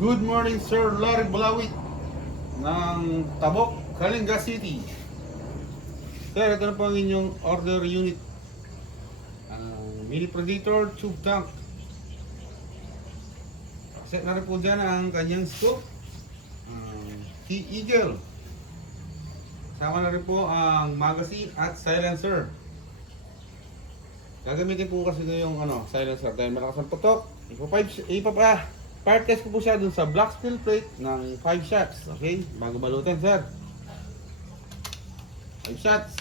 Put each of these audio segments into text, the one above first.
Good morning, Sir Larry Bulawit ng Tabok, Kalinga City. Sir, ito na po ang inyong order unit. Mini Predator Tube Tank. Set na rin po dyan ang kanyang scope. Key Eagle. Sama na rin po ang magazine at silencer. Gagamitin po kasi ito yung silencer dahil malakas ang putok. Part test ko po siya dun sa black steel plate ng 5 shots. Okay? Bago balutin, sir. 5 shots.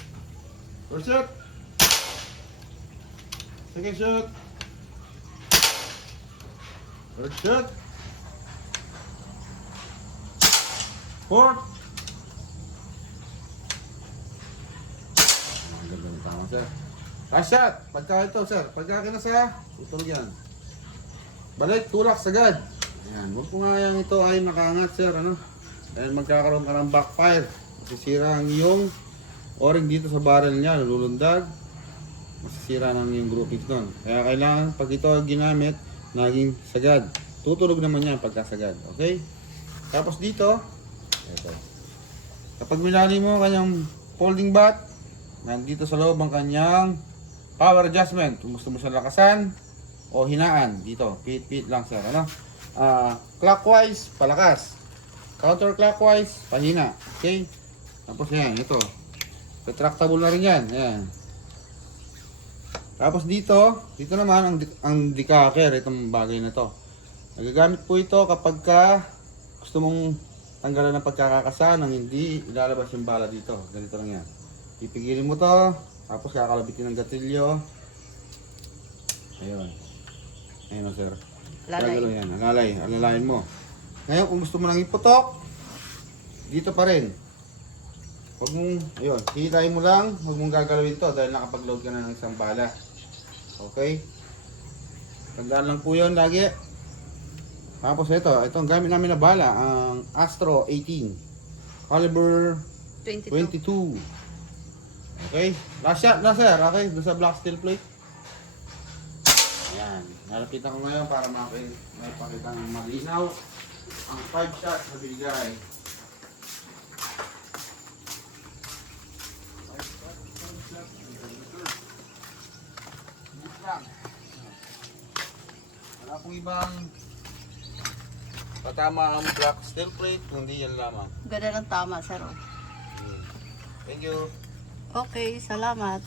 First shot. Second shot. Third shot. Fourth. Ang ganda ng tama, sir. Last shot. Pagka ito, sir. Pagka kinasa, tutulog yan. Balik, tulak sagad. Ayan, huwag po nga yung ito ay nakaangat, sir. Dahil magkakaroon ka ng backfire. Masisira ang iyong o-ring dito sa barrel niya, nalulundag. Masisira ng yung groupings nun. Kaya kailangan, pag ito ginamit, naging sagad. Tutulog naman yan pagkasagad. Okay? Tapos dito, ito. Kapag minali mo kanyang folding bat, nandito sa loob ang kanyang power adjustment. Kung gusto mo sa lakasan, o hinaan dito, pit lang, sir. Clockwise, palakas. Counterclockwise, pahina. Okay? Tapos yan, ito. Retractable na rin yan. Ayan. Tapos dito naman ang decacker, itong bagay na to. Nagagamit po ito kapag gusto mong tanggalan ng pagkakasa nang hindi ilalabas yung bala dito. Ganito lang yan. Pipigilin mo to, tapos kakalabitin ng gatilyo. Ayun. Ayun, sir. Lalay. Yan, alalayin mo. Ngayon, kung gusto mo nang iputok, dito pa rin. Huwag mong, ayun, hihilahin mo lang, huwag mong gagalawin to dahil nakapag-load ka na ng isang bala. Okay? Tandaan lang po yun lagi. Tapos itong gamit namin na bala, ang Astro 18. Caliber 22. Okay? Last shot na, sir. Okay? Doon sa black steel plate. Ayan. Nalapitan ko ngayon para makipakita ng malinaw ang 5 shots na bigay. 5 shots. Wala pong ibang patama ang black steel plate, kundi yan lamang. Ganda ng tama, sir. Thank you. Okay, salamat.